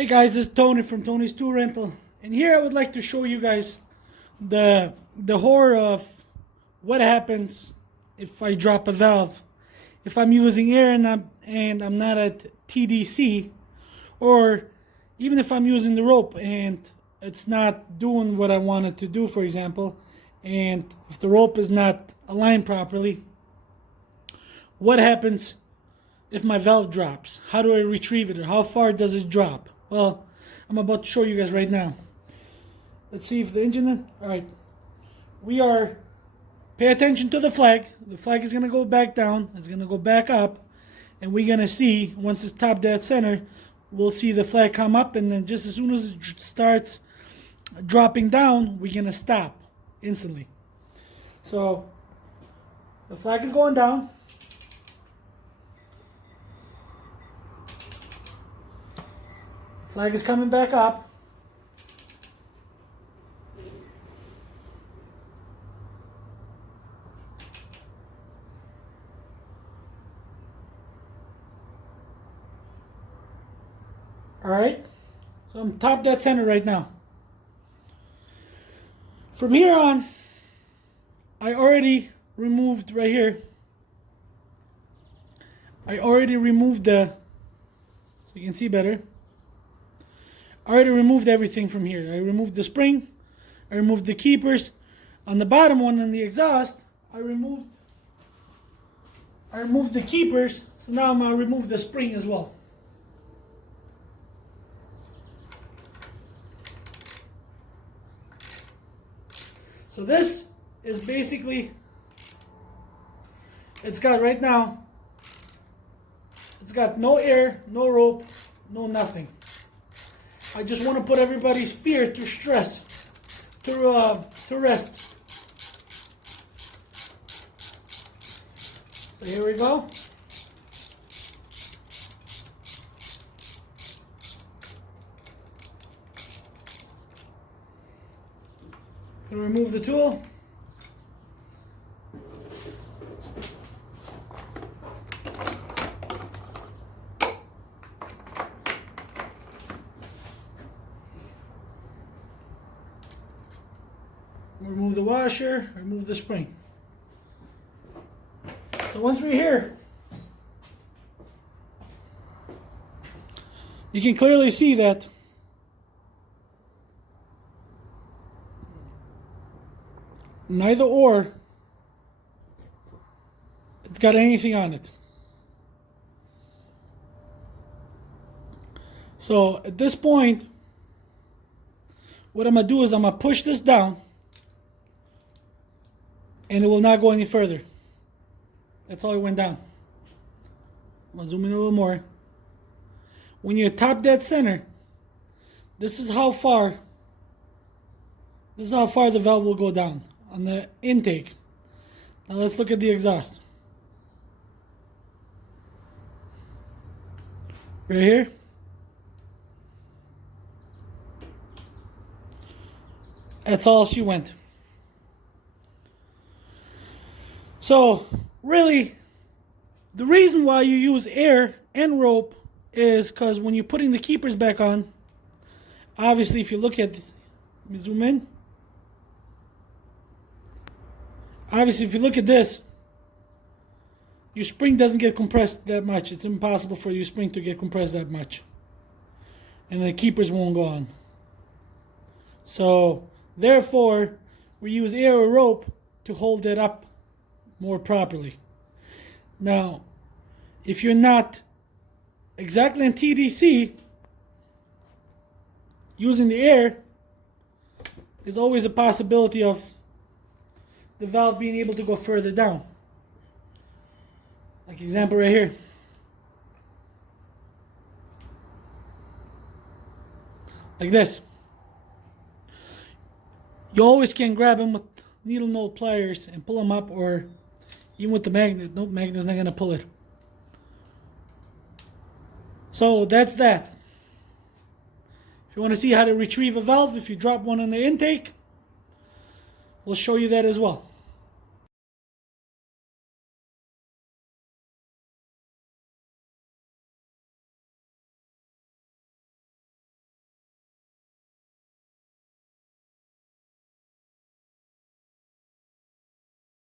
Hey guys, this is Tony from Tony's Tool Rental, and here I would like to show you guys the horror of what happens if I drop a valve. If I'm using air and I'm not at TDC, or even if I'm using the rope and it's not doing what I want it to do, for example, and if the rope is not aligned properly, what happens if my valve drops? How do I retrieve it, or how far does it drop? Well, I'm about to show you guys right now. Let's see if the engine, all right. Pay attention to the flag. The flag is gonna go back down, it's gonna go back up, and we're gonna see, once it's top dead center, we'll see the flag come up, and then just as soon as it starts dropping down, we're gonna stop instantly. So, the flag is going down. Flag is coming back up. All right, so I'm top dead center right now. From here on, I already removed right here. I already removed so you can see better. I already removed everything from here. I removed the spring, I removed the keepers. On the bottom one, on the exhaust, I removed the keepers, so now I'm going to remove the spring as well. So this is basically, it's got right now, it's got no air, no rope, no nothing. I just want to put everybody's fear to rest. So here we go. Gonna remove the tool. Remove the washer, remove the spring. So once we're here, you can clearly see that neither or it's got anything on it. So at this point, what I'm going to do is I'm going to push this down, and it will not go any further. That's all it went down. I'm going to zoom in a little more. When you're top dead center, this is how far the valve will go down on the intake. Now let's look at the exhaust. Right here. That's all she went. So really, the reason why you use air and rope is because when you're putting the keepers back on, obviously if you look at, let me zoom in. Obviously if you look at this, your spring doesn't get compressed that much. It's impossible for your spring to get compressed that much. And the keepers won't go on. So therefore, we use air or rope to hold it up more properly. Now, if you're not exactly in TDC, using the air is always a possibility of the valve being able to go further down. Like example right here. Like this. You always can grab them with needle nose pliers and pull them up, or even with the magnet. No, magnet's not going to pull it. So that's that. If you want to see how to retrieve a valve if you drop one in the intake, we'll show you that as well.